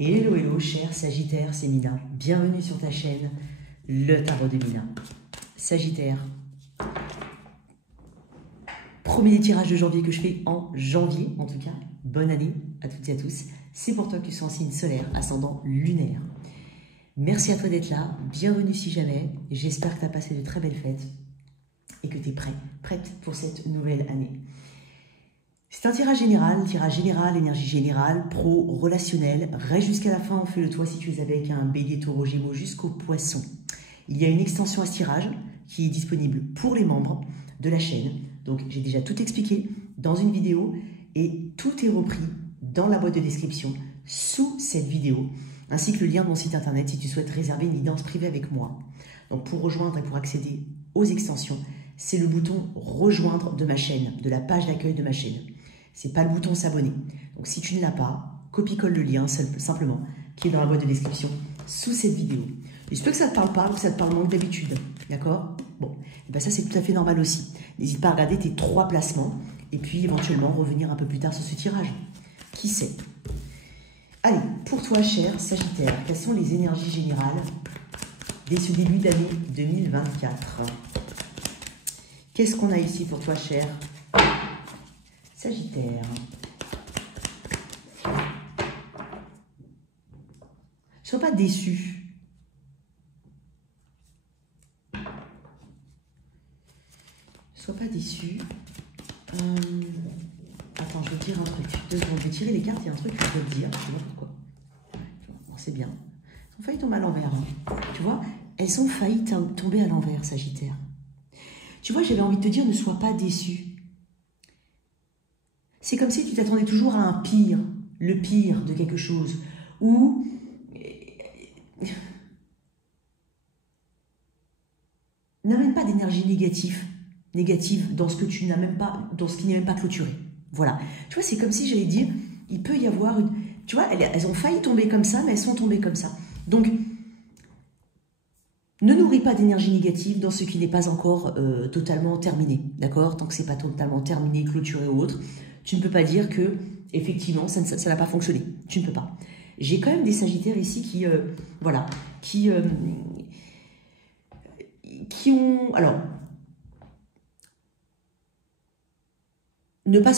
Hello, hello, cher Sagittaire, c'est Mina. Bienvenue sur ta chaîne, le tarot de Mina. Sagittaire, premier tirage de janvier que je fais en janvier, en tout cas. Bonne année à toutes et à tous. C'est pour toi que tu sois en signe solaire, ascendant lunaire. Merci à toi d'être là. Bienvenue si jamais. J'espère que tu as passé de très belles fêtes et que tu es prête pour cette nouvelle année. C'est un tirage général, énergie générale, pro, relationnel. Reste jusqu'à la fin, on fait le toit si tu es avec un bélier, taureau, gémeaux jusqu'au poisson. Il y a une extension à ce tirage qui est disponible pour les membres de la chaîne. Donc j'ai déjà tout expliqué dans une vidéo et tout est repris dans la boîte de description sous cette vidéo, ainsi que le lien de mon site internet si tu souhaites réserver une guidance privée avec moi. Donc pour rejoindre et pour accéder aux extensions, c'est le bouton rejoindre de ma chaîne, de la page d'accueil de ma chaîne. C'est pas le bouton s'abonner. Donc si tu ne l'as pas, copie-colle le lien simplement qui est dans la boîte de description sous cette vidéo. J'espère que ça ne te parle pas ou que ça te parle moins que d'habitude. D'accord? Bon, et ben ça c'est tout à fait normal aussi. N'hésite pas à regarder tes 3 placements et puis éventuellement revenir un peu plus tard sur ce tirage. Qui sait? Allez, pour toi cher Sagittaire, quelles sont les énergies générales dès ce début d'année 2024? Qu'est-ce qu'on a ici pour toi cher Sagittaire? Sois pas déçu. Sois pas déçu. Attends, je vais te dire un truc. 2 secondes, je vais tirer les cartes, il y a un truc que je dois te dire. Je sais pas pourquoi. Bon, c'est bien. Elles ont failli tomber à l'envers. Hein. Tu vois, elles ont failli tomber à l'envers, Sagittaire. Tu vois, j'avais envie de te dire, ne sois pas déçu. C'est comme si tu t'attendais toujours à un pire, le pire de quelque chose. Ou... n'amène pas d'énergie négative dans ce que tu n'as même pas, dans ce qui n'est même pas clôturé. Voilà. Tu vois, c'est comme si j'allais dire, il peut y avoir une... Tu vois, elles ont failli tomber comme ça, mais elles sont tombées comme ça. Donc, ne nourris pas d'énergie négative dans ce qui n'est pas encore totalement terminé. D'accord? Tant que ce n'est pas totalement terminé, clôturé ou autre, tu ne peux pas dire que, effectivement, ça n'a pas fonctionné. Tu ne peux pas. J'ai quand même des Sagittaires ici qui, voilà, qui ont... Alors, ne pas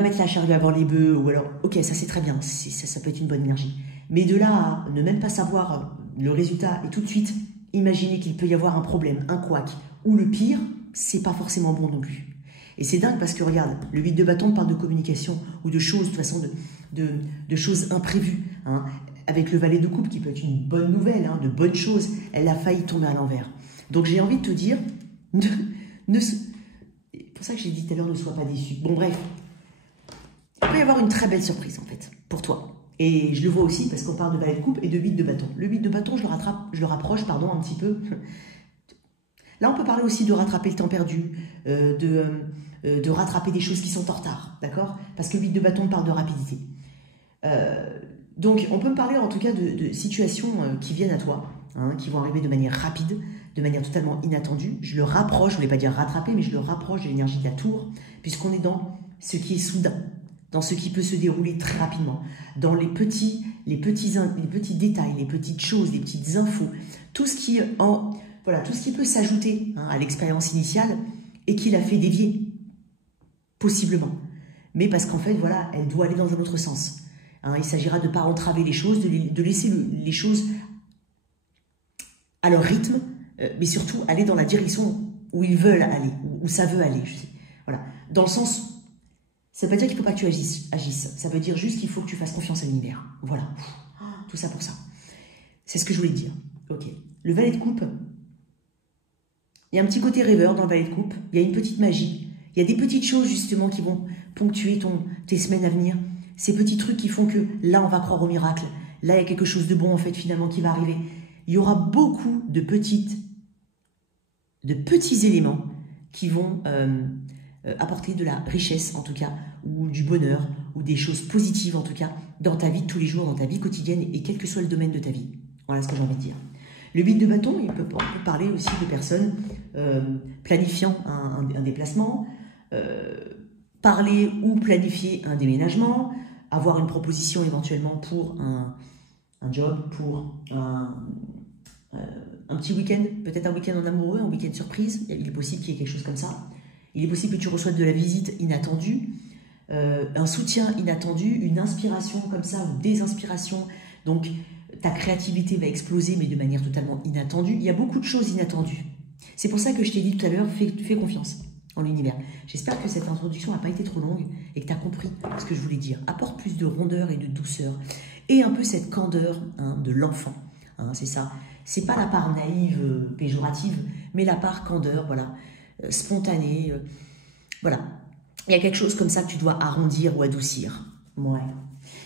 mettre la charrue avant les bœufs, ou alors, ok, ça c'est très bien, ça peut être une bonne énergie. Mais de là à ne même pas savoir le résultat et tout de suite imaginer qu'il peut y avoir un problème, un couac, ou le pire, c'est pas forcément bon non plus. Et c'est dingue parce que regarde, le 8 de bâton parle de communication ou de choses, de toute façon, de choses imprévues. Hein, avec le valet de coupe qui peut être une bonne nouvelle, hein, de bonnes choses, elle a failli tomber à l'envers. Donc j'ai envie de te dire, c'est pour ça que j'ai dit tout à l'heure, ne sois pas déçu. Bon bref, il peut y avoir une très belle surprise en fait, pour toi. Et je le vois aussi parce qu'on parle de valet de coupe et de 8 de bâton. Le 8 de bâton, je le rapproche un petit peu. Là, on peut parler aussi de rattraper le temps perdu, de rattraper des choses qui sont en retard, d'accord? Parce que 8 de bâton parle de rapidité. Donc, on peut me parler en tout cas de situations qui viennent à toi, hein, qui vont arriver de manière rapide, de manière totalement inattendue. Je le rapproche, je ne voulais pas dire rattraper, mais je le rapproche de l'énergie de la tour, puisqu'on est dans ce qui est soudain, dans ce qui peut se dérouler très rapidement, dans les petits détails, les petites choses, les petites infos, tout ce qui, voilà, tout ce qui peut s'ajouter hein, à l'expérience initiale et qui l'a fait dévier, possiblement. Mais parce qu'en fait, voilà, elle doit aller dans un autre sens. Hein, il s'agira de ne pas entraver les choses, de laisser les choses à leur rythme, mais surtout aller dans la direction où ils veulent aller, où ça veut aller. Je sais. Voilà. Dans le sens, ça ne veut pas dire qu'il ne faut pas que tu agisses. Ça veut dire juste qu'il faut que tu fasses confiance à l'univers. Voilà. Tout ça pour ça. C'est ce que je voulais te dire. Ok. Le valet de coupe, il y a un petit côté rêveur dans le valet de coupe. Il y a une petite magie. Il y a des petites choses justement qui vont ponctuer tes semaines à venir. Ces petits trucs qui font que là, on va croire au miracle. Là, il y a quelque chose de bon en fait finalement qui va arriver. Il y aura beaucoup de petits éléments qui vont apporter de la richesse en tout cas, ou du bonheur, ou des choses positives en tout cas, dans ta vie de tous les jours, dans ta vie quotidienne, et quel que soit le domaine de ta vie. Voilà ce que j'ai envie de dire. Le 8 de bâton, on peut parler aussi de personnes planifiant un déplacement, parler ou planifier un déménagement, avoir une proposition éventuellement pour un job, pour un petit week-end, peut-être un week-end en amoureux, un week-end surprise. Il est possible qu'il y ait quelque chose comme ça. Il est possible que tu reçoives de la visite inattendue, un soutien inattendu, une inspiration comme ça, ou des inspirations. Donc, ta créativité va exploser, mais de manière totalement inattendue. Il y a beaucoup de choses inattendues. C'est pour ça que je t'ai dit tout à l'heure, fais confiance en l'univers. J'espère que cette introduction n'a pas été trop longue et que tu as compris ce que je voulais dire. Apporte plus de rondeur et de douceur et un peu cette candeur de l'enfant. C'est ça. C'est pas la part naïve, péjorative, mais la part candeur, voilà, spontanée. Voilà. Il y a quelque chose comme ça que tu dois arrondir ou adoucir. Ouais.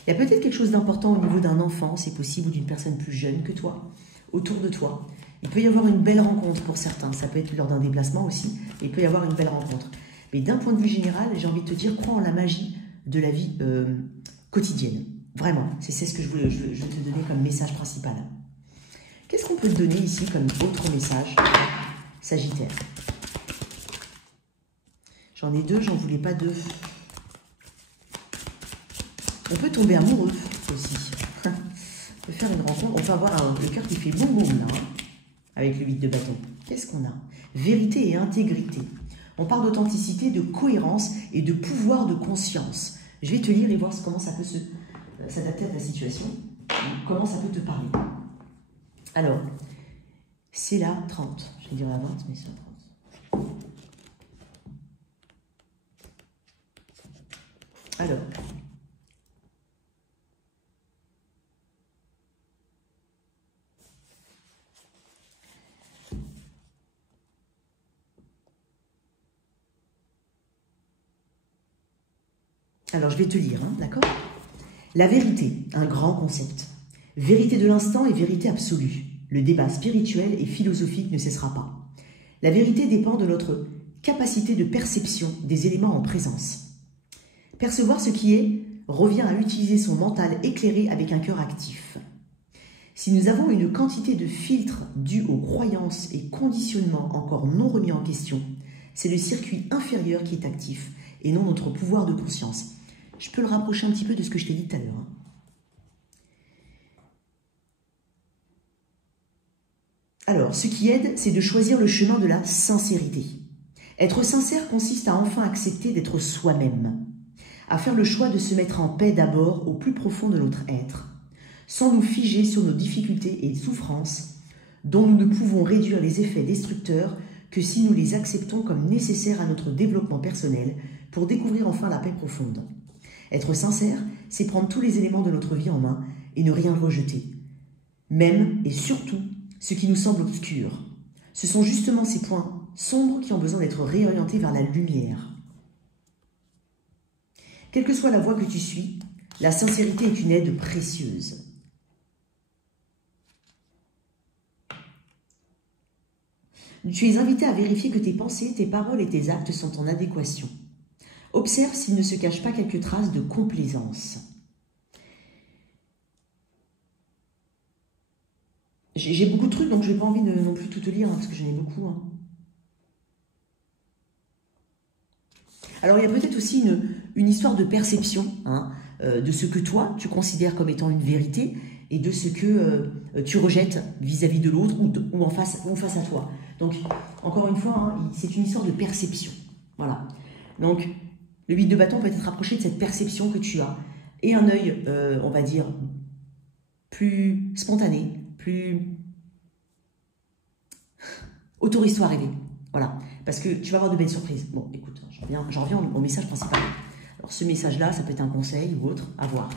Il y a peut-être quelque chose d'important au niveau d'un enfant, c'est possible, ou d'une personne plus jeune que toi, autour de toi. Il peut y avoir une belle rencontre pour certains. Ça peut être lors d'un déplacement aussi. Il peut y avoir une belle rencontre. Mais d'un point de vue général, j'ai envie de te dire, crois en la magie de la vie quotidienne. Vraiment. C'est ce que je veux te donner comme message principal. Qu'est-ce qu'on peut te donner ici comme autre message, Sagittaire? J'en ai deux, j'en voulais pas deux. On peut tomber amoureux aussi. On peut faire une rencontre. On peut avoir le cœur qui fait boum boum là, avec le 8 de bâton. Qu'est-ce qu'on a? Vérité et intégrité. On parle d'authenticité, de cohérence et de pouvoir de conscience. Je vais te lire et voir comment ça peut s'adapter à ta situation. Comment ça peut te parler. Alors, c'est la 30. Je vais dire la 20, mais c'est la 30. Alors, je vais te lire, d'accord? La vérité, un grand concept. Vérité de l'instant et vérité absolue. Le débat spirituel et philosophique ne cessera pas. La vérité dépend de notre capacité de perception des éléments en présence. Percevoir ce qui est revient à utiliser son mental éclairé avec un cœur actif. Si nous avons une quantité de filtres dus aux croyances et conditionnements encore non remis en question, c'est le circuit inférieur qui est actif et non notre pouvoir de conscience. Je peux le rapprocher un petit peu de ce que je t'ai dit tout à l'heure. Alors, ce qui aide, c'est de choisir le chemin de la sincérité. Être sincère consiste à enfin accepter d'être soi-même, à faire le choix de se mettre en paix d'abord au plus profond de notre être, sans nous figer sur nos difficultés et souffrances, dont nous ne pouvons réduire les effets destructeurs que si nous les acceptons comme nécessaires à notre développement personnel pour découvrir enfin la paix profonde. Être sincère, c'est prendre tous les éléments de notre vie en main et ne rien rejeter. Même et surtout ce qui nous semble obscur. Ce sont justement ces points sombres qui ont besoin d'être réorientés vers la lumière. Quelle que soit la voie que tu suis, la sincérité est une aide précieuse. Tu es invité à vérifier que tes pensées, tes paroles et tes actes sont en adéquation. Observe s'il ne se cache pas quelques traces de complaisance. J'ai beaucoup de trucs, donc je n'ai pas envie de non plus tout te lire, parce que j'en ai beaucoup. Alors, il y a peut-être aussi une histoire de perception, de ce que toi, tu considères comme étant une vérité, et de ce que tu rejettes vis-à-vis de l'autre ou face à toi. Donc, encore une fois, c'est une histoire de perception. Voilà. Donc, le 8 de bâton peut être rapproché de cette perception que tu as. Et un œil, on va dire, plus spontané, plus autorise-toi à rêver. Voilà. Parce que tu vas avoir de belles surprises. Bon, écoute, j'en reviens au message principal. Alors, ce message-là, ça peut être un conseil ou autre, à voir.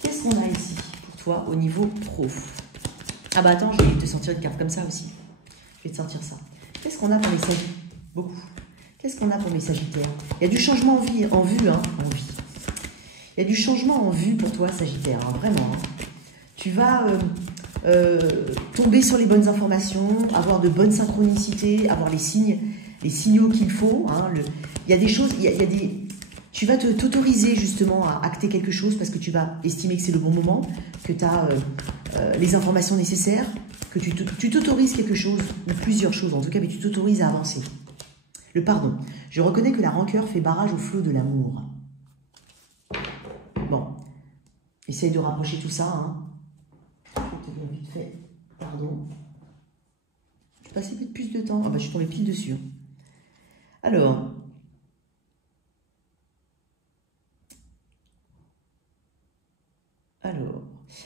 Qu'est-ce qu'on a ici pour toi au niveau pro? Ah bah attends, je vais te sortir une carte comme ça aussi. Je vais te sortir ça. Qu'est-ce qu'on a pour les Sagittaires? Beaucoup. Qu'est-ce qu'on a pour mes Sagittaires? Il y a du changement en vue, Il y a du changement en vue pour toi, Sagittaire, vraiment. Tu vas tomber sur les bonnes informations, avoir de bonnes synchronicités, avoir les signaux qu'il faut. Il y a des choses, tu vas t'autoriser justement à acter quelque chose parce que tu vas estimer que c'est le bon moment, que tu as les informations nécessaires, que tu t'autorises quelque chose, ou plusieurs choses en tout cas, mais tu t'autorises à avancer. Le pardon. Je reconnais que la rancœur fait barrage au flot de l'amour. Bon, Essaye de rapprocher tout ça. Hein. Je vais te dire vite fait. Pardon. Je passais peut-être plus de temps. Ah bah, je suis tombée pile dessus. Hein. Alors.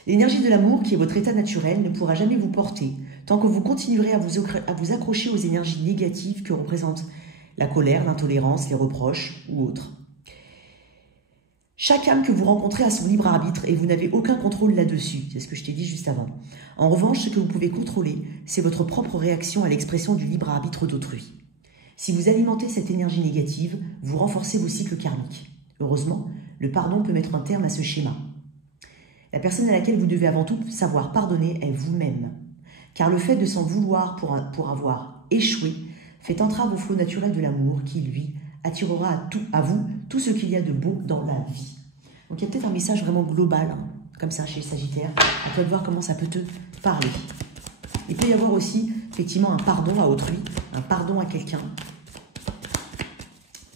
L'énergie de l'amour, qui est votre état naturel, ne pourra jamais vous porter tant que vous continuerez à vous accrocher aux énergies négatives que représentent la colère, l'intolérance, les reproches ou autres. Chaque âme que vous rencontrez a son libre arbitre et vous n'avez aucun contrôle là-dessus. C'est ce que je t'ai dit juste avant. En revanche, ce que vous pouvez contrôler, c'est votre propre réaction à l'expression du libre arbitre d'autrui. Si vous alimentez cette énergie négative, vous renforcez vos cycles karmiques. Heureusement, le pardon peut mettre un terme à ce schéma. La personne à laquelle vous devez avant tout savoir pardonner est vous-même. Car le fait de s'en vouloir pour avoir échoué fait entrave au flot naturel de l'amour qui, lui, attirera à vous tout ce qu'il y a de beau dans la vie. Donc il y a peut-être un message vraiment global, hein, comme ça chez Sagittaire. À toi de voir comment ça peut te parler. Il peut y avoir aussi, effectivement, un pardon à autrui, un pardon à quelqu'un,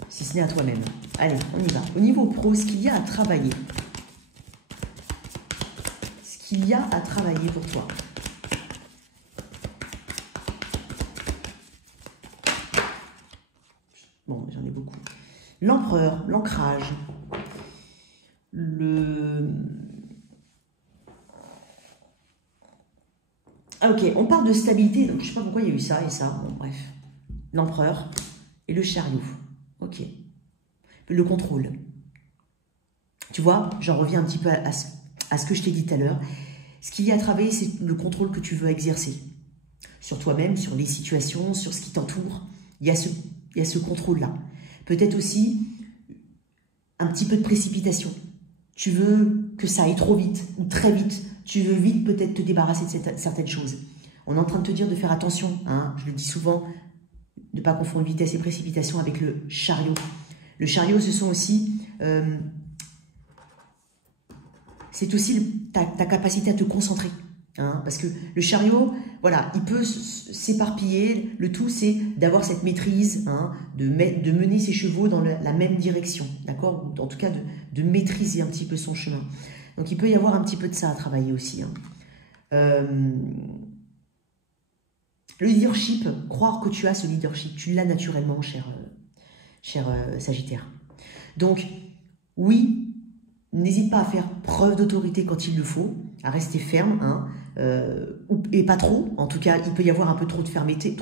si ce n'est à toi-même. Allez, on y va. Au niveau pro, ce qu'il y a à travailler. Il y a à travailler pour toi. Bon, j'en ai beaucoup. L'empereur, l'ancrage, Ah, ok, on parle de stabilité, donc je ne sais pas pourquoi il y a eu ça et ça. Bon, bref. L'empereur et le chariot. Ok. Le contrôle. Tu vois, j'en reviens un petit peu à ce que je t'ai dit tout à l'heure. Ce qu'il y a à travailler, c'est le contrôle que tu veux exercer. Sur toi-même, sur les situations, sur ce qui t'entoure. Il y a ce contrôle-là. Peut-être aussi un petit peu de précipitation. Tu veux que ça aille trop vite ou très vite. Tu veux vite peut-être te débarrasser de certaines choses. On est en train de te dire de faire attention. Hein, je le dis souvent, de ne pas confondre vitesse et précipitation avec le chariot. Le chariot, ce sont aussi... c'est aussi ta capacité à te concentrer. Hein, parce que le chariot, voilà, il peut s'éparpiller. Le tout, c'est d'avoir cette maîtrise, hein, de mener ses chevaux dans la même direction. D'accord? En tout cas, de maîtriser un petit peu son chemin. Donc, il peut y avoir un petit peu de ça à travailler aussi. Hein. Le leadership, croire que tu as ce leadership, tu l'as naturellement, cher Sagittaire. Donc, oui, n'hésite pas à faire preuve d'autorité quand il le faut, à rester ferme, hein, et pas trop. En tout cas, il peut y avoir un peu trop de fermeté,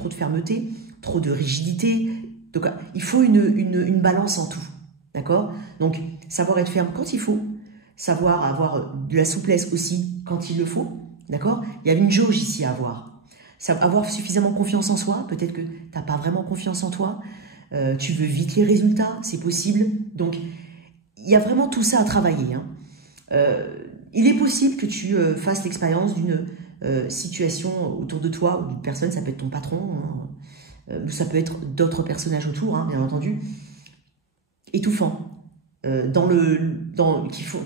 trop de rigidité. Donc, il faut une balance en tout, d'accord? Donc, savoir être ferme quand il faut, savoir avoir de la souplesse aussi quand il le faut, d'accord? Il y a une jauge ici à avoir. Avoir suffisamment confiance en soi, peut-être que tu n'as pas vraiment confiance en toi, tu veux vite les résultats, c'est possible. Donc, il y a vraiment tout ça à travailler. Hein. Il est possible que tu fasses l'expérience d'une situation autour de toi, ou d'une personne, ça peut être ton patron, hein, ça peut être d'autres personnages autour, hein, bien entendu, étouffant,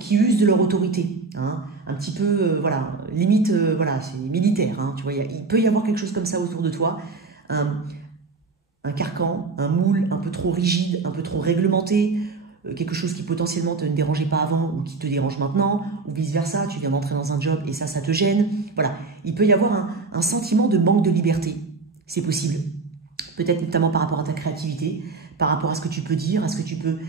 qui usent de leur autorité, hein, un petit peu, voilà, limite, voilà, c'est militaire, hein, tu vois, il peut y avoir quelque chose comme ça autour de toi, un carcan, un moule un peu trop rigide, un peu trop réglementé, quelque chose qui potentiellement ne dérangeait pas avant ou qui te dérange maintenant, ou vice-versa, tu viens d'entrer dans un job et ça te gêne. Voilà, il peut y avoir un sentiment de manque de liberté, c'est possible. Peut-être notamment par rapport à ta créativité, par rapport à ce que tu peux dire, à ce que tu peux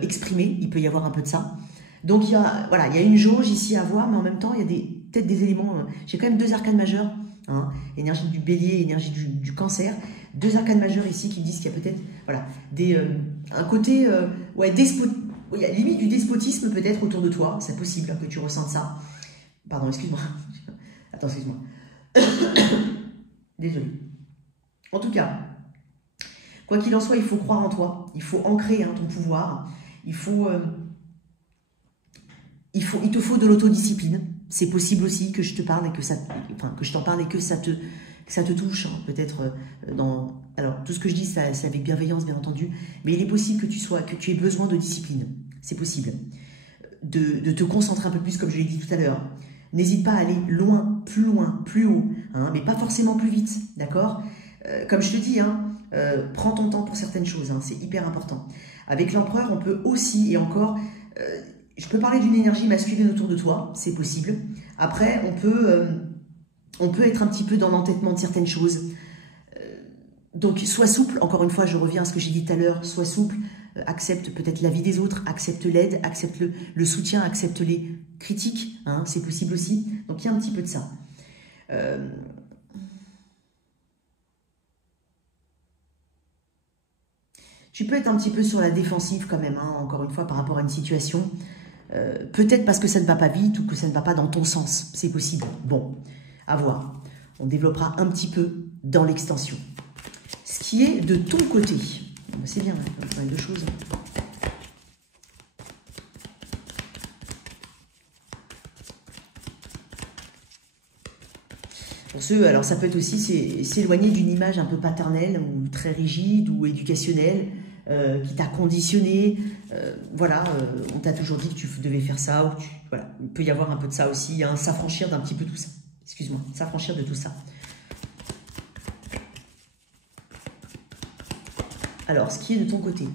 exprimer, il peut y avoir un peu de ça. Donc, il y a une jauge ici à voir, mais en même temps, il y a peut-être des éléments... J'ai quand même 2 arcanes majeurs, hein, énergie du bélier, énergie du cancer, 2 arcanes majeurs ici qui disent qu'il y a peut-être voilà, un côté, il y a limite du despotisme peut-être autour de toi, c'est possible hein, que tu ressentes ça. Pardon, excuse-moi. Attends, excuse-moi. Désolée. En tout cas, quoi qu'il en soit, il faut croire en toi, il faut ancrer hein, ton pouvoir, il te faut de l'autodiscipline. C'est possible aussi que je te parle et que je t'en parle et que ça te touche, hein, peut-être alors, tout ce que je dis, c'est avec bienveillance, bien entendu, mais il est possible que tu aies besoin de discipline. C'est possible. De te concentrer un peu plus, comme je l'ai dit tout à l'heure. N'hésite pas à aller loin, plus haut, hein, mais pas forcément plus vite, d'accord? Comme je te dis, hein, prends ton temps pour certaines choses, hein, c'est hyper important. Avec l'empereur, on peut aussi, et encore, je peux parler d'une énergie masculine autour de toi, c'est possible. Après, on peut être un petit peu dans l'entêtement de certaines choses. Donc, sois souple. Encore une fois, je reviens à ce que j'ai dit tout à l'heure. Sois souple. Accepte peut-être l'avis des autres. Accepte l'aide. Accepte le soutien. Accepte les critiques. Hein, c'est possible aussi. Donc, il y a un petit peu de ça. Tu peux être un petit peu sur la défensive quand même, hein, encore une fois, par rapport à une situation. Peut-être parce que ça ne va pas vite ou que ça ne va pas dans ton sens. C'est possible. Bon, à voir. On développera un petit peu dans l'extension. Ce qui est de ton côté. C'est bien, hein, pas mal de choses. Pour ceux, alors ça peut être aussi s'éloigner d'une image un peu paternelle ou très rigide ou éducationnelle qui t'a conditionné. Voilà, on t'a toujours dit que tu devais faire ça. Ou voilà, il peut y avoir un peu de ça aussi, hein, s'affranchir d'un petit peu tout ça. Excuse-moi, s'affranchir de tout ça. Alors, ce qui est de ton côté,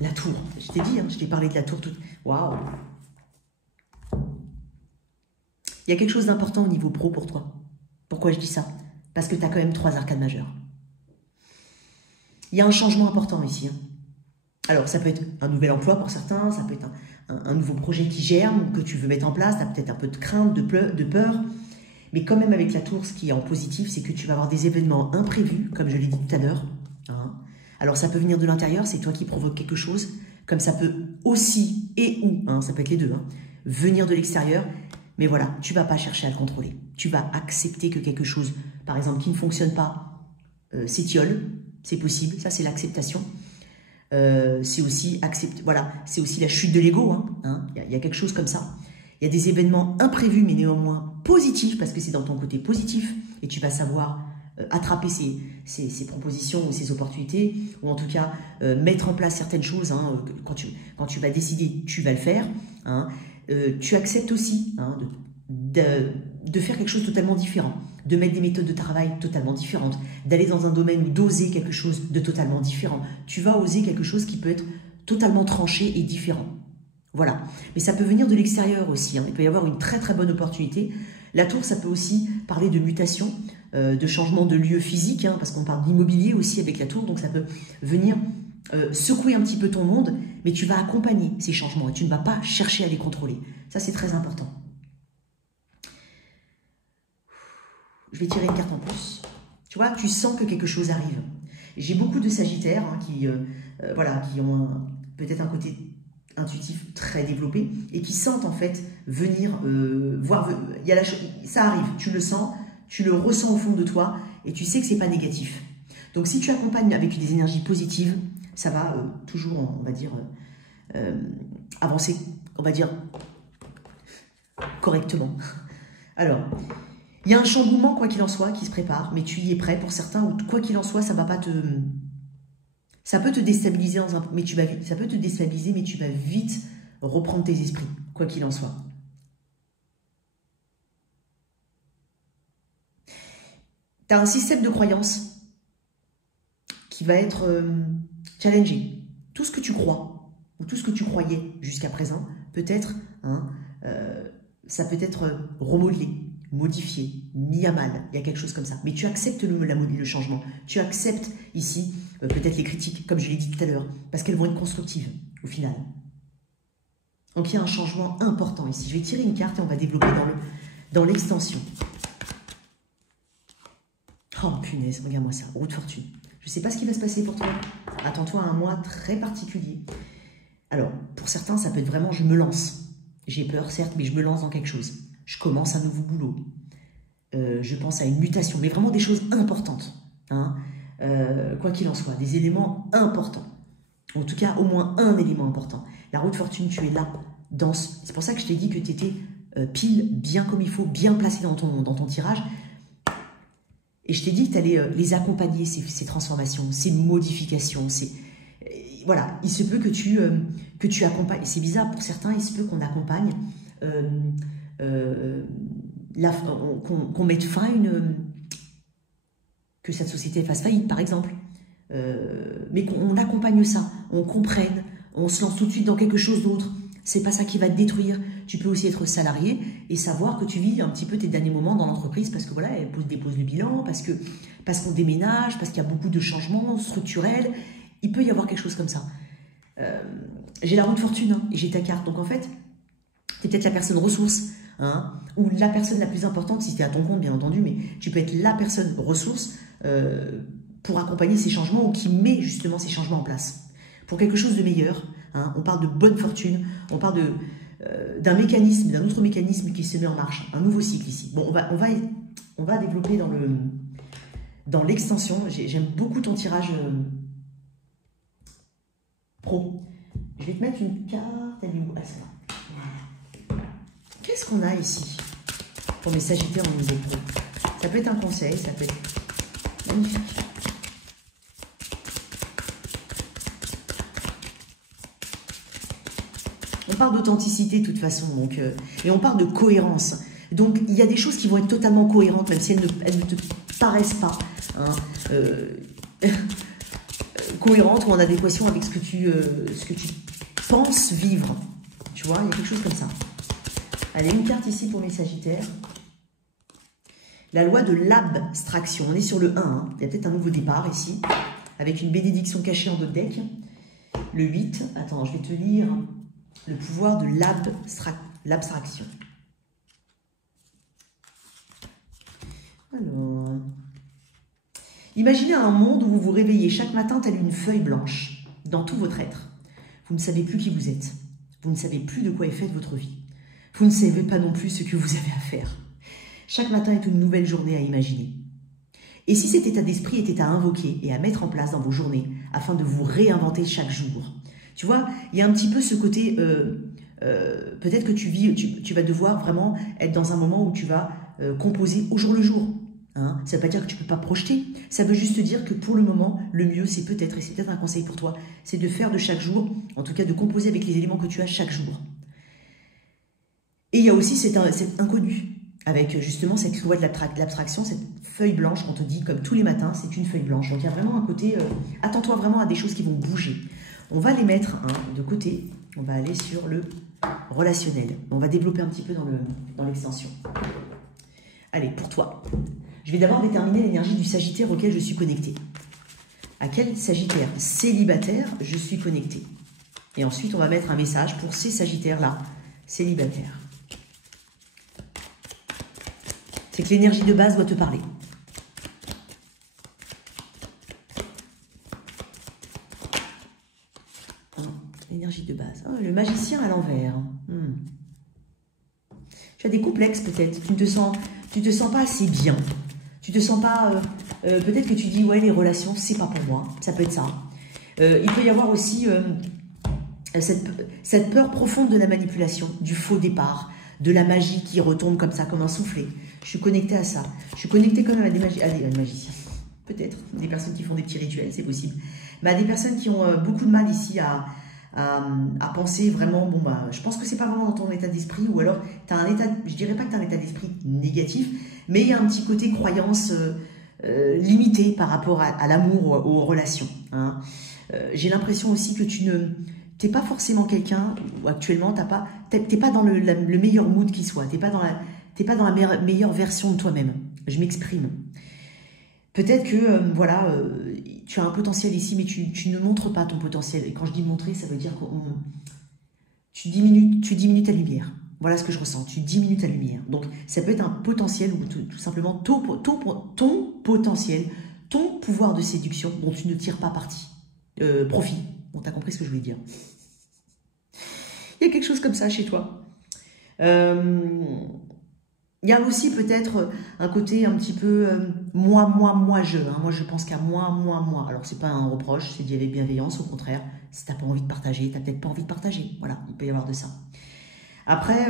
la tour. Je t'ai dit, hein, je t'ai parlé de la tour. Waouh! Il y a quelque chose d'important au niveau pro pour toi. Pourquoi je dis ça? Parce que tu as quand même 3 arcades majeures. Il y a un changement important ici. Hein. Alors, ça peut être un nouvel emploi pour certains, ça peut être un nouveau projet qui germe, que tu veux mettre en place, tu as peut-être un peu de crainte, de peur. Mais quand même, avec la tour, ce qui est en positif, c'est que tu vas avoir des événements imprévus, comme je l'ai dit tout à l'heure. Hein. Alors, ça peut venir de l'intérieur, c'est toi qui provoques quelque chose, comme ça peut aussi, et ou, hein, ça peut être les deux, hein, venir de l'extérieur. Mais voilà, tu ne vas pas chercher à le contrôler. Tu vas accepter que quelque chose, par exemple, qui ne fonctionne pas, s'étiole. C'est possible, ça c'est l'acceptation. C'est aussi voilà, c'est aussi la chute de l'ego. Hein. Y a quelque chose comme ça. Il y a des événements imprévus, mais néanmoins positifs, parce que c'est dans ton côté positif, et tu vas savoir attraper ces propositions ou ces opportunités, ou en tout cas mettre en place certaines choses. Hein, quand tu vas décider, tu vas le faire. Hein. Tu acceptes aussi hein, de faire quelque chose de totalement différent, de mettre des méthodes de travail totalement différentes, d'aller dans un domaine ou d'oser quelque chose de totalement différent. Tu vas oser quelque chose qui peut être totalement tranché et différent. Voilà. Mais ça peut venir de l'extérieur aussi. Hein. Il peut y avoir une très très bonne opportunité. La tour, ça peut aussi parler de mutation, de changement de lieu physique, hein, parce qu'on parle d'immobilier aussi avec la tour, donc ça peut venir secouer un petit peu ton monde, mais tu vas accompagner ces changements et tu ne vas pas chercher à les contrôler. Ça, c'est très important. Je vais tirer une carte en plus. Tu vois, tu sens que quelque chose arrive. J'ai beaucoup de Sagittaires hein, voilà, qui ont peut-être un côté intuitif très développé et qui sentent en fait venir voir. Ça arrive, tu le sens, tu le ressens au fond de toi et tu sais que c'est pas négatif. Donc, si tu accompagnes avec des énergies positives, ça va toujours, on va dire, avancer, on va dire, correctement. Alors, il y a un chamboulement, quoi qu'il en soit, qui se prépare, mais tu y es prêt pour certains, ou quoi qu'il en soit, ça va pas te... Ça peut te déstabiliser, ça peut te déstabiliser, mais tu vas vite reprendre tes esprits, quoi qu'il en soit. Tu as un système de croyance qui va être challengé. Tout ce que tu crois, ou tout ce que tu croyais jusqu'à présent, peut-être, hein, ça peut être remodelé, modifié, mis à mal. Il y a quelque chose comme ça. Mais tu acceptes le changement. Tu acceptes ici, peut-être les critiques, comme je l'ai dit tout à l'heure, parce qu'elles vont être constructives, au final. Donc, il y a un changement important ici. Je vais tirer une carte et on va développer dans l'extension. Oh, punaise, regarde-moi ça. Roue de fortune. Je ne sais pas ce qui va se passer pour toi. Attends-toi à un mois très particulier. Alors, pour certains, ça peut être vraiment « je me lance ». J'ai peur, certes, mais je me lance dans quelque chose. Je commence un nouveau boulot. Je pense à une mutation, mais vraiment des choses importantes. Hein. Quoi qu'il en soit, des éléments importants. En tout cas, au moins un élément important. La roue de fortune, tu es là. C'est pour ça que je t'ai dit que tu étais pile, bien comme il faut, bien placé dans ton tirage. Et je t'ai dit que tu allais les accompagner, ces transformations, ces modifications. Voilà, il se peut que tu accompagnes. C'est bizarre pour certains, il se peut qu'on accompagne, qu'on mette fin que cette société fasse faillite, par exemple. Mais qu'on accompagne ça, on comprenne, on se lance tout de suite dans quelque chose d'autre. C'est pas ça qui va te détruire. Tu peux aussi être salarié et savoir que tu vis un petit peu tes derniers moments dans l'entreprise parce que voilà, elle dépose le bilan, parce qu'on déménage, parce qu'il y a beaucoup de changements structurels. Il peut y avoir quelque chose comme ça. J'ai la roue de fortune hein, et j'ai ta carte. Donc en fait, tu es peut-être la personne ressource hein, ou la personne la plus importante si tu es à ton compte, bien entendu, mais tu peux être la personne ressource pour accompagner ces changements ou qui met justement ces changements en place. Pour quelque chose de meilleur, hein, on parle de bonne fortune, on parle d'un mécanisme, d'un autre mécanisme qui se met en marche, un nouveau cycle ici. Bon, on va développer dans l'extension. J'aime beaucoup ton tirage pro. Je vais te mettre une carte. Elle est où? Ah, c'est là. Qu'est-ce qu'on a ici pour mes Sagittaires en niveau pro? Ça peut être un conseil, ça peut être magnifique. On parle d'authenticité de toute façon, donc, et on parle de cohérence. Donc, il y a des choses qui vont être totalement cohérentes, même si elles ne te paraissent pas hein, cohérentes ou en adéquation avec ce que tu penses vivre. Tu vois, il y a quelque chose comme ça. Allez, une carte ici pour mes Sagittaires. La loi de l'abstraction. On est sur le 1. Hein. Il y a peut-être un nouveau départ ici, avec une bénédiction cachée en d'autres decks. Le 8. Attends, je vais te lire... Le pouvoir de l'abstraction. Alors, imaginez un monde où vous vous réveillez chaque matin telle une feuille blanche dans tout votre être. Vous ne savez plus qui vous êtes. Vous ne savez plus de quoi est faite votre vie. Vous ne savez pas non plus ce que vous avez à faire. Chaque matin est une nouvelle journée à imaginer. Et si cet état d'esprit était à invoquer et à mettre en place dans vos journées afin de vous réinventer chaque jour? Tu vois, il y a un petit peu ce côté, peut-être que tu vas devoir vraiment être dans un moment où tu vas composer au jour le jour. Hein. Ça ne veut pas dire que tu ne peux pas projeter, ça veut juste dire que pour le moment, le mieux c'est peut-être, et c'est peut-être un conseil pour toi, c'est de faire de chaque jour, en tout cas de composer avec les éléments que tu as chaque jour. Et il y a aussi cet inconnu, avec justement cette loi de l'abstraction, cette feuille blanche qu'on te dit comme tous les matins, c'est une feuille blanche. Donc il y a vraiment un côté, attends-toi vraiment à des choses qui vont bouger. On va les mettre hein, de côté. On va aller sur le relationnel. On va développer un petit peu dans l'extension. Allez, pour toi. Je vais d'abord déterminer l'énergie du Sagittaire auquel je suis connectée. À quel Sagittaire célibataire je suis connectée? Et ensuite, on va mettre un message pour ces Sagittaires-là, célibataires. C'est que l'énergie de base doit te parler. L'énergie de base. Oh, le magicien à l'envers. Tu as des complexes peut-être. Tu te sens pas assez bien. Tu te sens pas... peut-être que tu dis, ouais, les relations, c'est pas pour moi. Ça peut être ça. Il peut y avoir aussi cette peur profonde de la manipulation, du faux départ, de la magie qui retombe comme ça, comme un soufflet. Je suis connectée à ça. Je suis connectée quand même à des magiciens. Peut-être. Des personnes qui font des petits rituels, c'est possible. Mais à des personnes qui ont beaucoup de mal ici à penser vraiment, bon bah, je pense que c'est pas vraiment dans ton état d'esprit, ou alors tu as un état, je dirais pas que tu as un état d'esprit négatif, mais il y a un petit côté croyance limité par rapport à l'amour, aux relations. Hein. J'ai l'impression aussi que tu n'es pas forcément quelqu'un, ou actuellement, t'es pas dans le meilleur mood qui soit, t'es pas dans la meilleure version de toi-même. Je m'exprime. Peut-être que, voilà, tu as un potentiel ici, mais tu ne montres pas ton potentiel. Et quand je dis montrer, ça veut dire que tu diminues ta lumière. Voilà ce que je ressens, tu diminues ta lumière. Donc, ça peut être un potentiel, ou tout simplement ton potentiel, ton pouvoir de séduction dont tu ne tires pas profit. Bon, tu as compris ce que je voulais dire. Il y a quelque chose comme ça chez toi. Il y a aussi peut-être un côté un petit peu moi, je. Hein. Moi, je pense qu'à moi. Alors, c'est pas un reproche, c'est d'y aller bienveillance, au contraire. Si t'as pas envie de partager, t'as peut-être pas envie de partager. Voilà, il peut y avoir de ça. Après,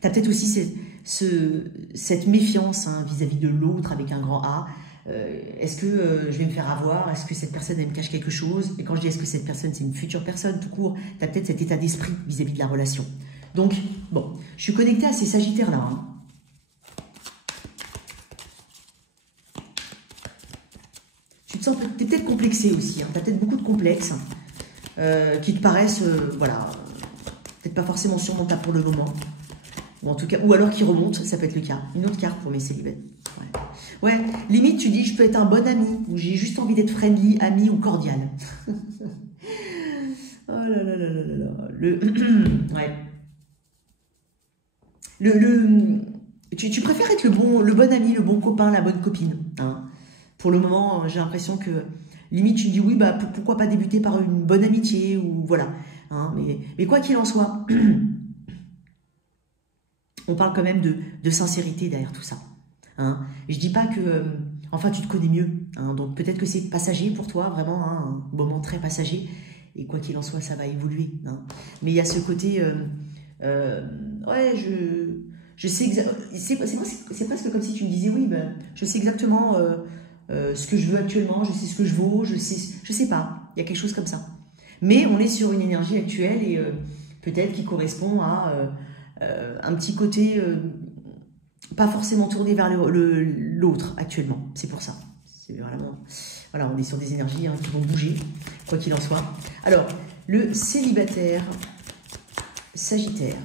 t'as peut-être aussi cette méfiance hein, vis-à-vis de l'autre avec un grand A. Est-ce que je vais me faire avoir? Est-ce que cette personne, elle me cache quelque chose? Et quand je dis est-ce que cette personne, c'est une future personne tout court, t'as peut-être cet état d'esprit vis-à-vis de la relation. Donc, bon, je suis connectée à ces Sagittaires-là. Hein. Tu te sens peut-être complexé aussi. Hein. Tu as peut-être beaucoup de complexes. qui te paraissent, voilà, peut-être pas forcément surmontables pour le moment. Ou en tout cas, ou alors qui remontent, ça peut être le cas. Une autre carte pour mes célibataires. Ouais, limite, tu dis, je peux être un bon ami, ou j'ai juste envie d'être friendly, ami ou cordial. Oh là là là là là là. Ouais. Tu préfères être le bon ami, le bon copain, la bonne copine. Hein. Pour le moment, j'ai l'impression que, limite, tu dis oui, bah, pourquoi pas débuter par une bonne amitié, ou voilà. Hein, mais quoi qu'il en soit, on parle quand même de sincérité derrière tout ça. Hein. Je dis pas que, enfin, tu te connais mieux. Hein, donc peut-être que c'est passager pour toi, vraiment, hein, un moment très passager. Et quoi qu'il en soit, ça va évoluer. Hein. Mais il y a ce côté, ouais, je sais c'est presque comme si tu me disais, oui, ben, je sais exactement ce que je veux actuellement, je sais ce que je vaux, je sais pas. Il y a quelque chose comme ça. Mais on est sur une énergie actuelle et peut-être qui correspond à un petit côté pas forcément tourné vers l'autre actuellement. C'est pour ça. C'est vraiment... Voilà, on est sur des énergies hein, qui vont bouger, quoi qu'il en soit. Alors, le célibataire Sagittaire.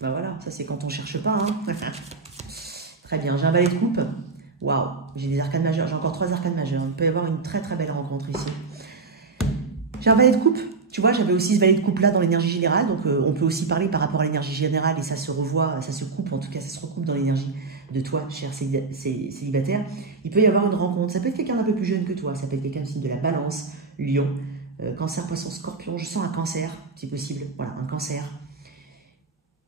Ben voilà, ça c'est quand on cherche pas. Hein. Très bien, j'ai un valet de coupe. Waouh, j'ai des arcanes majeures, j'ai encore 3 arcanes majeures. Il peut y avoir une très très belle rencontre ici. J'ai un valet de coupe. Tu vois, j'avais aussi ce valet de coupe là dans l'énergie générale, donc on peut aussi parler par rapport à l'énergie générale et ça se revoit, ça se coupe, en tout cas ça se recoupe dans l'énergie de toi, cher célibataire. Il peut y avoir une rencontre, ça peut être quelqu'un d'un peu plus jeune que toi, ça peut être quelqu'un du signe de la balance, lion, cancer, poisson, scorpion, je sens un cancer, si possible, voilà, un cancer.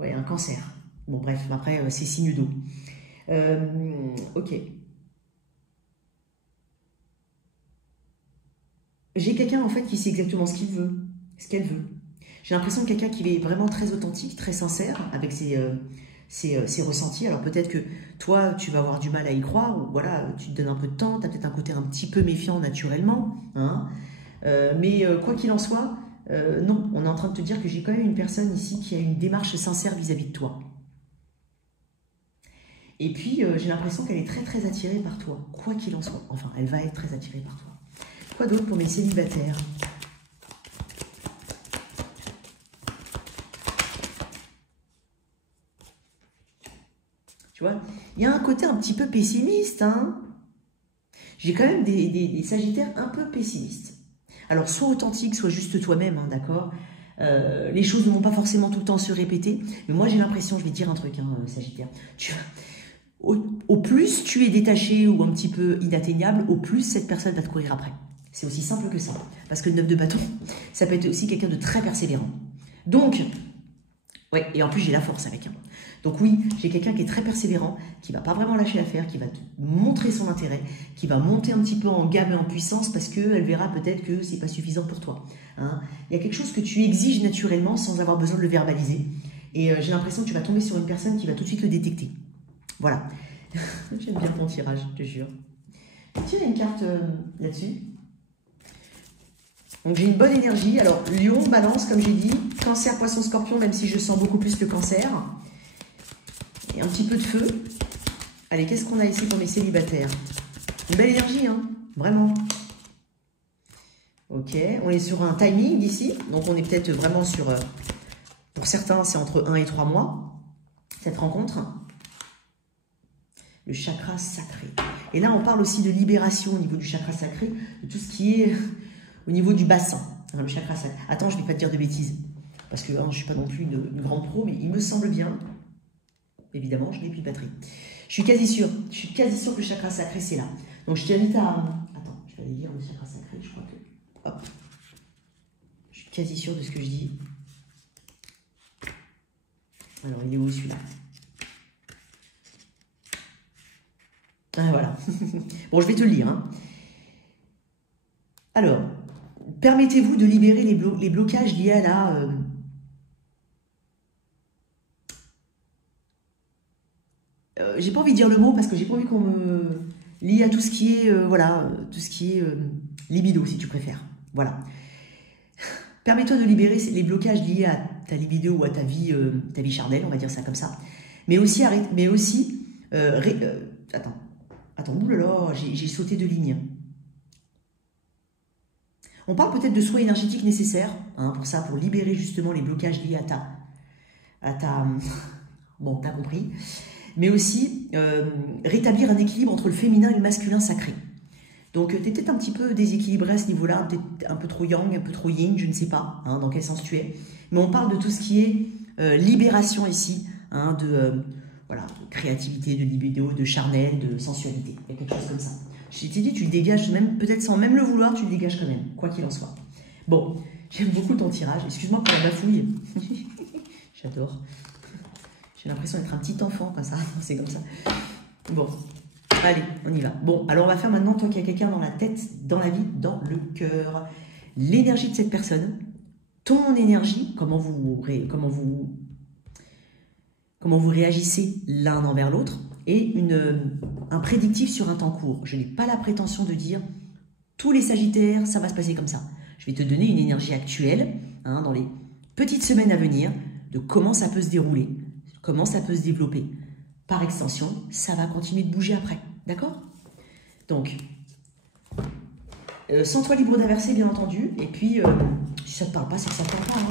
Ouais, un cancer. Bon bref, après c'est signe d'eau. Ok. J'ai quelqu'un en fait qui sait exactement ce qu'il veut, ce qu'elle veut. J'ai l'impression de quelqu'un qui est vraiment très authentique, très sincère avec ses ressentis. Alors peut-être que toi, tu vas avoir du mal à y croire, ou voilà, tu te donnes un peu de temps, tu as peut-être un côté un petit peu méfiant naturellement. Hein. Mais quoi qu'il en soit, non, on est en train de te dire que j'ai quand même une personne ici qui a une démarche sincère vis-à-vis de toi. Et puis, j'ai l'impression qu'elle est très très attirée par toi, quoi qu'il en soit. Enfin, elle va être très attirée par toi. Quoi d'autre pour mes célibataires? Tu vois, il y a un côté un petit peu pessimiste. Hein. J'ai quand même des sagittaires un peu pessimistes. Alors, soit authentique, soit juste toi-même, hein, d'accord. Les choses ne vont pas forcément tout le temps se répéter. Mais moi, j'ai l'impression, je vais te dire un truc, hein, sagittaire. Au plus tu es détaché ou un petit peu inatteignable, au plus cette personne va te courir après. C'est aussi simple que ça. Parce que le 9 de bâton, ça peut être aussi quelqu'un de très persévérant. Donc, ouais, et en plus j'ai la force avec. Hein. Donc oui, j'ai quelqu'un qui est très persévérant, qui va pas vraiment lâcher l'affaire, qui va te montrer son intérêt, qui va monter un petit peu en gamme et en puissance parce qu'elle verra peut-être que c'est pas suffisant pour toi. Hein. Il y a quelque chose que tu exiges naturellement sans avoir besoin de le verbaliser. Et j'ai l'impression que tu vas tomber sur une personne qui va tout de suite le détecter. Voilà. J'aime bien ton tirage, je te jure. Tire une carte là-dessus. Donc j'ai une bonne énergie. Alors Lion, Balance, comme j'ai dit. Cancer, Poisson, Scorpion, même si je sens beaucoup plus le Cancer. Et un petit peu de feu. Allez, qu'est-ce qu'on a ici pour mes célibataires? Une belle énergie, hein. Vraiment. Ok, on est sur un timing ici. Donc on est peut-être vraiment sur... pour certains, c'est entre 1 et 3 mois, cette rencontre. Le chakra sacré. Et là, on parle aussi de libération au niveau du chakra sacré, de tout ce qui est au niveau du bassin. Le chakra sacré. Attends, je ne vais pas te dire de bêtises, parce que hein, je ne suis pas non plus une grande pro, mais il me semble bien, évidemment, je n'ai plus de batterie. Je suis quasi sûre que le chakra sacré, c'est là. Donc, je t'invite à... Attends, je vais aller lire le chakra sacré, je crois que... Hop. Je suis quasi sûre de ce que je dis. Alors, il est où celui-là? Ah, voilà. Bon, je vais te le lire. Hein. Alors, permettez-vous de libérer les blocages liés à la... j'ai pas envie de dire le mot parce que j'ai pas envie qu'on me lie à tout ce qui est, voilà, tout ce qui est libido, si tu préfères. Voilà. Permets-toi de libérer les blocages liés à ta libido ou à ta vie charnelle, on va dire ça comme ça. Mais aussi Attends, oulala, j'ai sauté de ligne. On parle peut-être de soins énergétiques nécessaires, hein, pour ça, pour libérer justement les blocages liés à ta bon, t'as compris. Mais aussi rétablir un équilibre entre le féminin et le masculin sacré. Donc, tu es peut-être un petit peu déséquilibré à ce niveau-là, peut-être un peu trop yang, un peu trop yin, je ne sais pas hein, dans quel sens tu es. Mais on parle de tout ce qui est libération ici, hein, voilà, de créativité, de libido, de charnel, de sensualité. Il y a quelque chose comme ça. Je t'ai dit, tu le dégages, même peut-être sans même le vouloir, tu le dégages quand même, quoi qu'il en soit. Bon, j'aime beaucoup ton tirage. Excuse-moi pour la bafouille. J'adore. J'ai l'impression d'être un petit enfant comme ça. C'est comme ça. Bon, allez, on y va. Bon, alors on va faire maintenant, toi qui as quelqu'un dans la tête, dans la vie, dans le cœur, l'énergie de cette personne, ton énergie, comment vous réagissez l'un envers l'autre, et un prédictif sur un temps court. Je n'ai pas la prétention de dire tous les Sagittaires, ça va se passer comme ça. Je vais te donner une énergie actuelle, hein, dans les petites semaines à venir, de comment ça peut se dérouler, comment ça peut se développer. Par extension, ça va continuer de bouger après. D'accord? Donc, sens-toi libre d'inverser, bien entendu. Et puis, si ça ne te parle pas, c'est que ça ne te parle pas. Hein.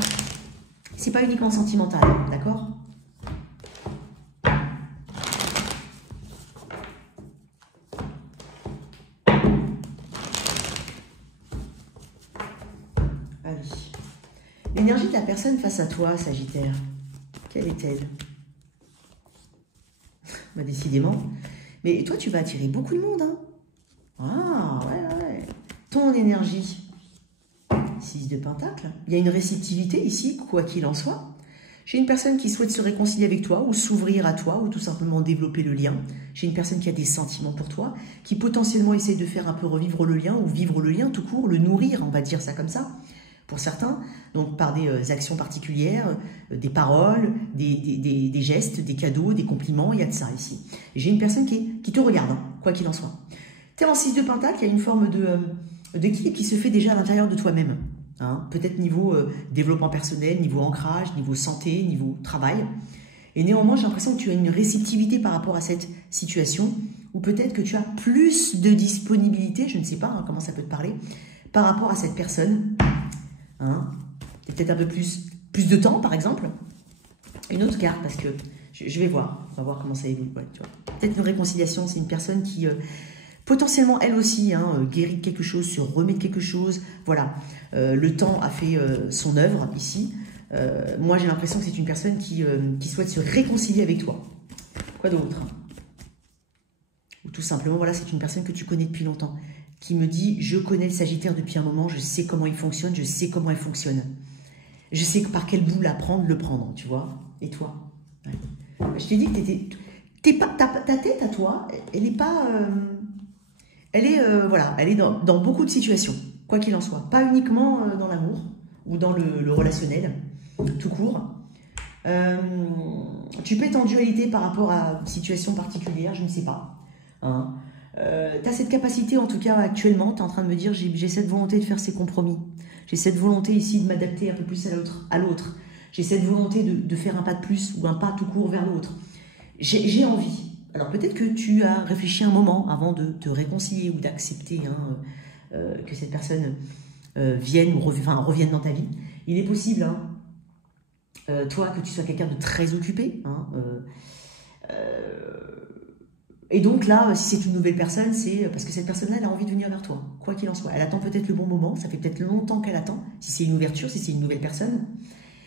C'est pas uniquement sentimental, d'accord? Allez. L'énergie de la personne face à toi, Sagittaire, quelle est-elle? Bah, décidément. Mais toi, tu vas attirer beaucoup de monde. Hein. Ah, ouais. Ton énergie. 6 de Pentacle. Il y a une réceptivité ici, quoi qu'il en soit. J'ai une personne qui souhaite se réconcilier avec toi, ou s'ouvrir à toi, ou tout simplement développer le lien. J'ai une personne qui a des sentiments pour toi, qui potentiellement essaye de faire un peu revivre le lien, ou vivre le lien tout court, le nourrir, on va dire ça comme ça. Pour certains, donc par des actions particulières, des paroles, des gestes, des cadeaux, des compliments, il y a de ça ici. J'ai une personne qui te regarde, hein, quoi qu'il en soit. Tu es en 6 de Pentacle, il y a une forme d'équilibre qui se fait déjà à l'intérieur de toi-même. Hein, peut-être niveau développement personnel, niveau ancrage, niveau santé, niveau travail. Et néanmoins, j'ai l'impression que tu as une réceptivité par rapport à cette situation, ou peut-être que tu as plus de disponibilité, je ne sais pas hein, comment ça peut te parler, par rapport à cette personne. Hein, peut-être un peu plus de temps, par exemple. Une autre carte, parce que je vais voir. On va voir comment ça évolue. Ouais, peut-être une réconciliation, c'est une personne qui, potentiellement, elle aussi, hein, guérit de quelque chose, se remet de quelque chose. Voilà, le temps a fait son œuvre, ici. Moi, j'ai l'impression que c'est une personne qui souhaite se réconcilier avec toi. Quoi d'autre? Ou tout simplement, voilà, c'est une personne que tu connais depuis longtemps, qui me dit, je connais le Sagittaire depuis un moment, je sais comment il fonctionne, je sais comment elle fonctionne. Je sais par quel bout le prendre, tu vois. Et toi? Ouais. Je t'ai dit que ta tête à toi, elle n'est pas... voilà, elle est dans beaucoup de situations, quoi qu'il en soit. Pas uniquement dans l'amour ou dans le relationnel, tout court. Tu peux être en dualité par rapport à une situation particulière, je ne sais pas. Hein. Tu as cette capacité, en tout cas actuellement, tu es en train de me dire, j'ai cette volonté de faire ces compromis. J'ai cette volonté ici de m'adapter un peu plus à l'autre. J'ai cette volonté de faire un pas de plus ou un pas tout court vers l'autre. J'ai envie. Alors peut-être que tu as réfléchi un moment avant de te réconcilier ou d'accepter hein, que cette personne vienne ou revienne dans ta vie. Il est possible, hein, toi, que tu sois quelqu'un de très occupé, hein, et donc là, si c'est une nouvelle personne, c'est parce que cette personne-là, elle a envie de venir vers toi, quoi qu'il en soit. Elle attend peut-être le bon moment, ça fait peut-être longtemps qu'elle attend, si c'est une ouverture, si c'est une nouvelle personne.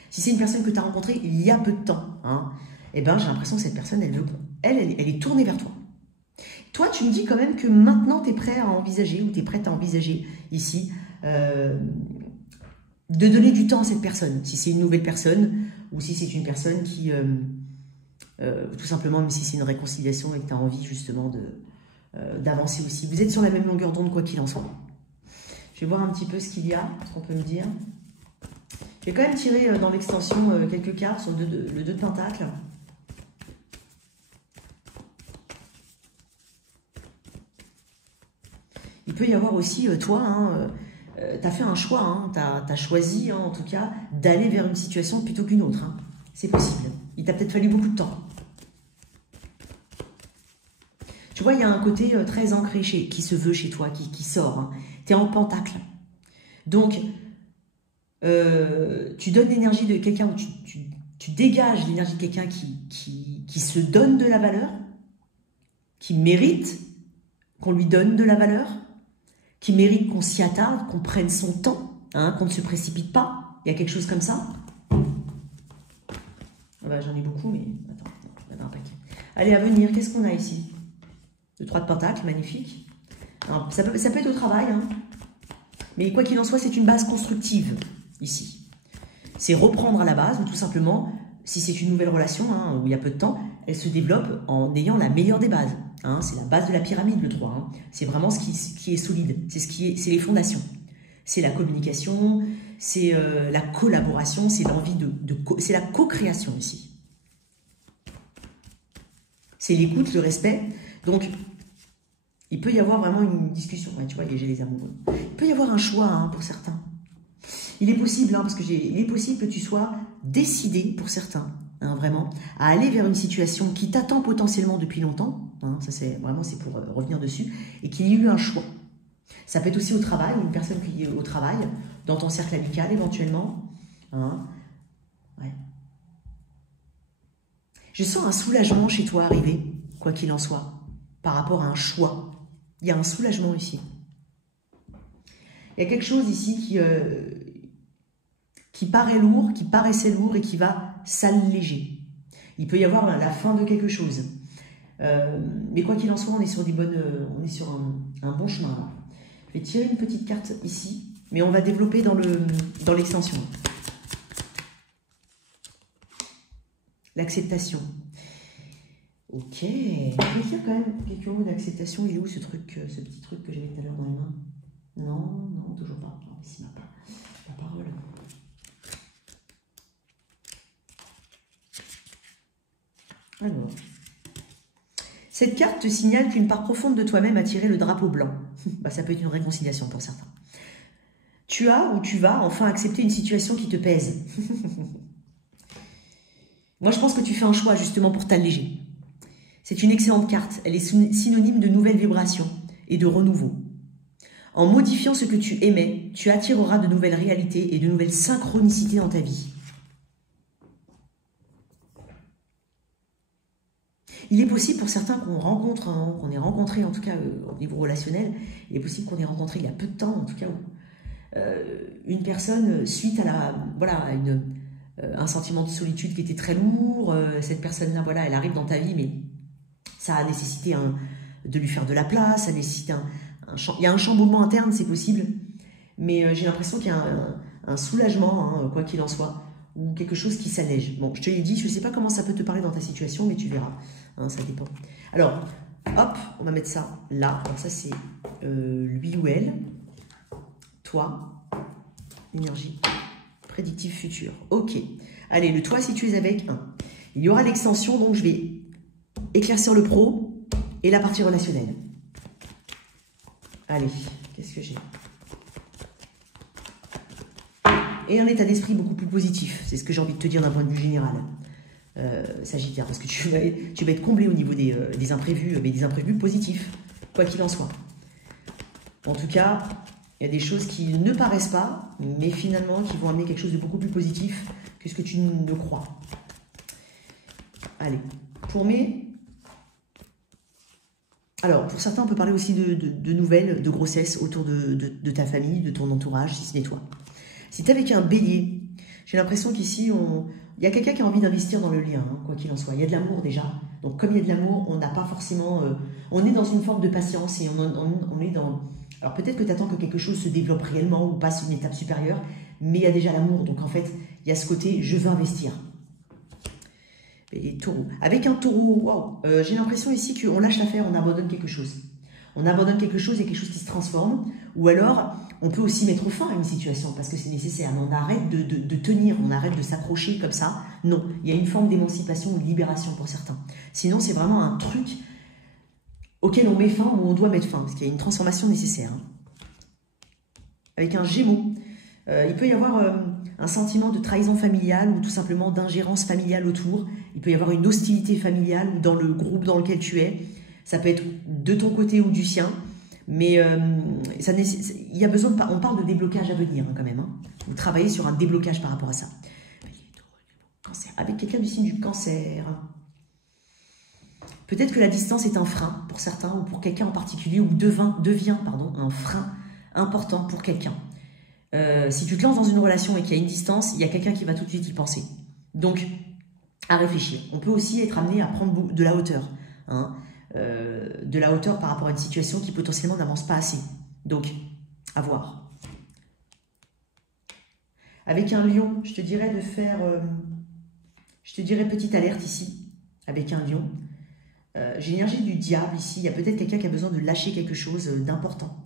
Si c'est une personne que tu as rencontrée il y a peu de temps, hein, eh ben, j'ai l'impression que cette personne, elle est tournée vers toi. Toi, tu me dis quand même que maintenant, tu es prêt à envisager, ou tu es prête à envisager ici, de donner du temps à cette personne. Si c'est une nouvelle personne, ou si c'est une personne qui... tout simplement, même si c'est une réconciliation et que tu as envie justement d'avancer aussi. Vous êtes sur la même longueur d'onde, quoi qu'il en soit. Je vais voir un petit peu ce qu'il y a, ce qu'on peut me dire. Je vais quand même tirer dans l'extension quelques cartes sur le 2 de Pentacle. Il peut y avoir aussi, toi, hein, tu as fait un choix, hein, tu as choisi hein, en tout cas d'aller vers une situation plutôt qu'une autre. Hein. C'est possible. Il t'a peut-être fallu beaucoup de temps. vois, il y a un côté très ancré qui se veut chez toi, qui sort. Hein. Tu es en pentacle. Donc, tu donnes l'énergie de quelqu'un, ou tu dégages l'énergie de quelqu'un qui se donne de la valeur, qui mérite qu'on lui donne de la valeur, qui mérite qu'on s'y attarde, qu'on prenne son temps, hein, qu'on ne se précipite pas. Il y a quelque chose comme ça. Bah, j'en ai beaucoup, mais attends, il y en a un paquet. Allez, à venir, qu'est-ce qu'on a ici? Le 3 de pentacle, magnifique. Alors, ça peut être au travail, hein. Mais quoi qu'il en soit, c'est une base constructive, ici. C'est reprendre à la base, ou tout simplement, si c'est une nouvelle relation, hein, où il y a peu de temps, elle se développe en ayant la meilleure des bases. Hein. C'est la base de la pyramide, le 3. Hein. C'est vraiment ce qui est solide, c'est les fondations. C'est la communication, c'est la collaboration, c'est l'envie c'est la co-création ici. C'est l'écoute, le respect. Donc, il peut y avoir vraiment une discussion. Ouais, tu vois, j'ai les amoureux. Il peut y avoir un choix, hein, pour certains. Il est possible, hein, parce que il est possible que tu sois décidé, pour certains, hein, vraiment, à aller vers une situation qui t'attend potentiellement depuis longtemps. Hein, ça, c'est pour revenir dessus. Et qu'il y ait eu un choix. Ça peut être aussi au travail, une personne qui est au travail, dans ton cercle amical éventuellement. Hein. Ouais. Je sens un soulagement chez toi arriver, quoi qu'il en soit, par rapport à un choix. Il y a un soulagement ici. Il y a quelque chose ici qui paraît lourd, qui paraissait lourd et qui va s'alléger. Il peut y avoir la fin de quelque chose. Mais quoi qu'il en soit, on est sur un bon chemin là. Je vais tirer une petite carte ici, mais on va développer dans l'extension. L'acceptation. Ok. Je vais dire quand même quelques mots d'acceptation. Il est où ce petit truc que j'avais tout à l'heure dans les mains? Non, non, toujours pas. Non, ici, ma parole. Alors. Cette carte te signale qu'une part profonde de toi-même a tiré le drapeau blanc. Bah, ça peut être une réconciliation pour certains. Tu as ou tu vas enfin accepter une situation qui te pèse. Moi, je pense que tu fais un choix justement pour t'alléger. C'est une excellente carte. Elle est synonyme de nouvelles vibrations et de renouveau. En modifiant ce que tu aimais, tu attireras de nouvelles réalités et de nouvelles synchronicités dans ta vie. Il est possible pour certains qu'on rencontre, hein, qu'on ait rencontré en tout cas au niveau relationnel, il est possible qu'on ait rencontré il y a peu de temps en tout cas, une personne suite à un sentiment de solitude qui était très lourd. Cette personne-là, voilà, elle arrive dans ta vie, mais ça a nécessité de lui faire de la place, ça nécessite il y a un chamboulement interne, c'est possible, mais j'ai l'impression qu'il y a un soulagement, hein, quoi qu'il en soit, ou quelque chose qui s'allège. Bon, je te l'ai dit, je ne sais pas comment ça peut te parler dans ta situation, mais tu verras. Hein, ça dépend. Alors, hop, on va mettre ça là. Alors ça, c'est lui ou elle. Toi, énergie, prédictive future. Ok. Allez, le toi, si tu es avec 1. Il y aura l'extension, donc je vais éclaircir le pro et la partie relationnelle. Allez, qu'est-ce que j'ai? Et un état d'esprit beaucoup plus positif. C'est ce que j'ai envie de te dire d'un point de vue général. Sagittaire, parce que tu vas être comblé au niveau des imprévus, mais des imprévus positifs, quoi qu'il en soit. En tout cas, il y a des choses qui ne paraissent pas, mais finalement qui vont amener quelque chose de beaucoup plus positif que ce que tu ne crois. Allez, alors, pour certains, on peut parler aussi de nouvelles, de grossesse autour de ta famille, de ton entourage, si ce n'est toi. Si tu es avec un bélier, j'ai l'impression qu'ici, il y a quelqu'un qui a envie d'investir dans le lien, hein, quoi qu'il en soit. Il y a de l'amour déjà. Donc, comme il y a de l'amour, on n'a pas forcément... on est dans une forme de patience et on est dans... Alors, peut-être que tu attends que quelque chose se développe réellement ou passe une étape supérieure, mais il y a déjà l'amour. Donc, en fait, il y a ce côté « je veux investir ». Et les taureaux. Avec un taureau, wow, j'ai l'impression ici qu'on lâche l'affaire, on abandonne quelque chose. On abandonne quelque chose et quelque chose qui se transforme. Ou alors, on peut aussi mettre fin à une situation parce que c'est nécessaire. Mais on arrête de tenir, on arrête de s'accrocher comme ça. Non, il y a une forme d'émancipation ou de libération pour certains. Sinon, c'est vraiment un truc auquel on met fin ou on doit mettre fin. Parce qu'il y a une transformation nécessaire. Hein. Avec un Gémeaux, il peut y avoir un sentiment de trahison familiale ou tout simplement d'ingérence familiale autour. Il peut y avoir une hostilité familiale ou dans le groupe dans lequel tu es. Ça peut être de ton côté ou du sien. Mais il y a besoin de... On parle de déblocage à venir quand même. Hein. Vous travaillez sur un déblocage par rapport à ça. Cancer. Avec quelqu'un du signe du cancer. Peut-être que la distance est un frein pour certains ou pour quelqu'un en particulier ou devient un frein important pour quelqu'un. Si tu te lances dans une relation et qu'il y a une distance, il y a quelqu'un qui va tout de suite y penser. Donc, à réfléchir. On peut aussi être amené à prendre de la hauteur. Hein, de la hauteur par rapport à une situation qui potentiellement n'avance pas assez. Donc, à voir. Avec un lion, je te dirais de faire... je te dirais petite alerte ici, avec un lion. J'ai l'énergie du diable ici. Il y a peut-être quelqu'un qui a besoin de lâcher quelque chose d'important.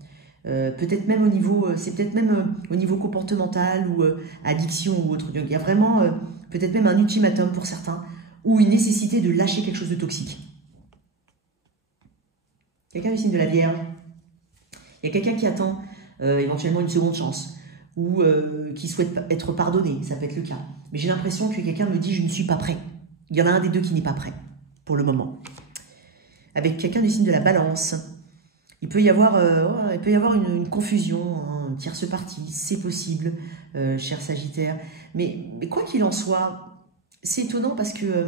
Peut-être même au niveau... c'est peut-être même au niveau comportemental ou addiction ou autre. Il y a vraiment peut-être même un ultimatum pour certains ou une nécessité de lâcher quelque chose de toxique. Quelqu'un du signe de la Vierge. Il y a quelqu'un qui attend éventuellement une seconde chance ou qui souhaite être pardonné, ça peut être le cas. Mais j'ai l'impression que quelqu'un me dit « je ne suis pas prêt ». Il y en a un des deux qui n'est pas prêt pour le moment. Avec quelqu'un du signe de la Balance, il peut y avoir une confusion, hein, une tierce partie, c'est possible, cher Sagittaire. Mais quoi qu'il en soit, c'est étonnant parce que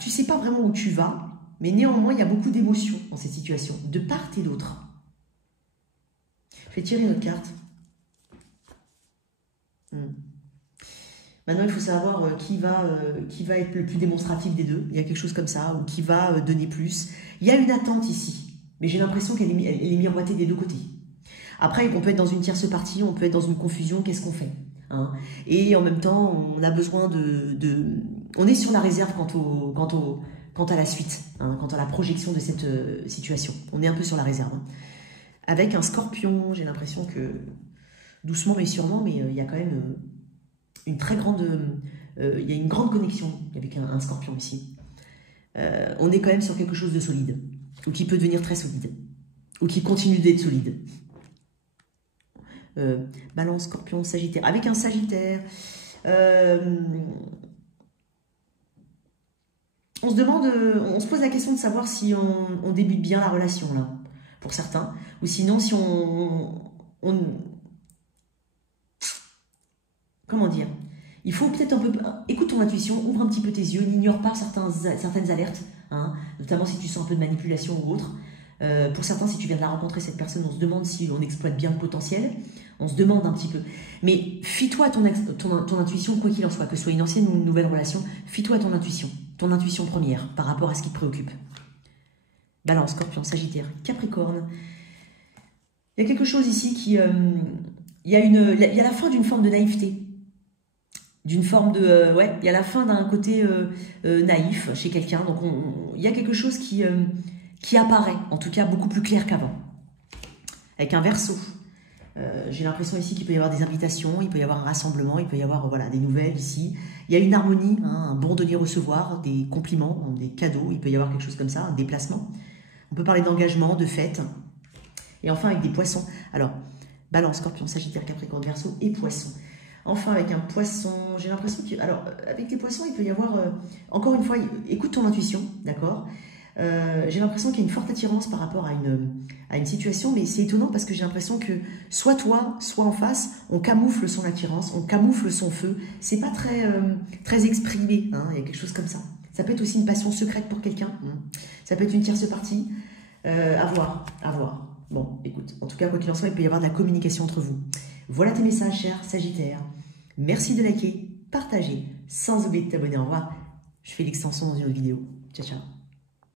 tu ne sais pas vraiment où tu vas. Mais néanmoins, il y a beaucoup d'émotions dans cette situation, de part et d'autre. Je vais tirer une autre carte. Maintenant, il faut savoir qui va être le plus démonstratif des deux. Il y a quelque chose comme ça, ou qui va donner plus. Il y a une attente ici, mais j'ai l'impression qu'elle est miroitée des deux côtés. Après, on peut être dans une tierce partie, on peut être dans une confusion, qu'est-ce qu'on fait, hein? Et en même temps, on a besoin on est sur la réserve quant à la suite, hein, quant à la projection de cette situation. On est un peu sur la réserve. Hein. Avec un Scorpion, j'ai l'impression que, doucement mais sûrement, mais il y a quand même une très grande... il y a une grande connexion avec un Scorpion ici. On est quand même sur quelque chose de solide, ou qui peut devenir très solide, ou qui continue d'être solide. Balance, Scorpion, Sagittaire. Avec un Sagittaire... on se pose la question de savoir si on débute bien la relation, là, pour certains. Ou sinon, si comment dire? Il faut peut-être un peu... Écoute ton intuition, ouvre un petit peu tes yeux, n'ignore pas certaines alertes, hein, notamment si tu sens un peu de manipulation ou autre. Pour certains, si tu viens de la rencontrer, cette personne, on se demande si on exploite bien le potentiel. On se demande un petit peu. Mais fie-toi à ton intuition, quoi qu'il en soit, que ce soit une ancienne ou une nouvelle relation, fie-toi à ton intuition première par rapport à ce qui te préoccupe. Balance, Scorpion, Sagittaire, Capricorne. Il y a quelque chose ici qui... il y a la fin d'une forme de naïveté. D'une forme de... il y a la fin d'un côté naïf chez quelqu'un. Donc, il y a quelque chose qui apparaît, en tout cas beaucoup plus clair qu'avant. Avec un Verseau. J'ai l'impression ici qu'il peut y avoir des invitations, il peut y avoir un rassemblement, il peut y avoir des nouvelles ici. Il y a une harmonie, hein, un bon donner-recevoir, des compliments, des cadeaux, il peut y avoir quelque chose comme ça, un déplacement. On peut parler d'engagement, de fête. Et enfin avec des poissons. Alors, Balance, Scorpion, Sagittaire, Capricorne, Verseau et Poisson. Enfin avec un Poisson, j'ai l'impression que... Alors, avec les Poissons, il peut y avoir... encore une fois, écoute ton intuition, d'accord ? J'ai l'impression qu'il y a une forte attirance par rapport à une situation, mais c'est étonnant parce que j'ai l'impression que soit toi, soit en face, on camoufle son attirance, on camoufle son feu. C'est pas très exprimé, hein, il y a quelque chose comme ça. Ça peut être aussi une passion secrète pour quelqu'un, ça peut être une tierce partie, à voir. Bon, écoute, en tout cas, quoi qu'il en soit, il peut y avoir de la communication entre vous. Voilà tes messages, chers Sagittaires. Merci de liker, partager, sans oublier de t'abonner. Au revoir. Je fais l'extension dans une autre vidéo. Ciao, ciao.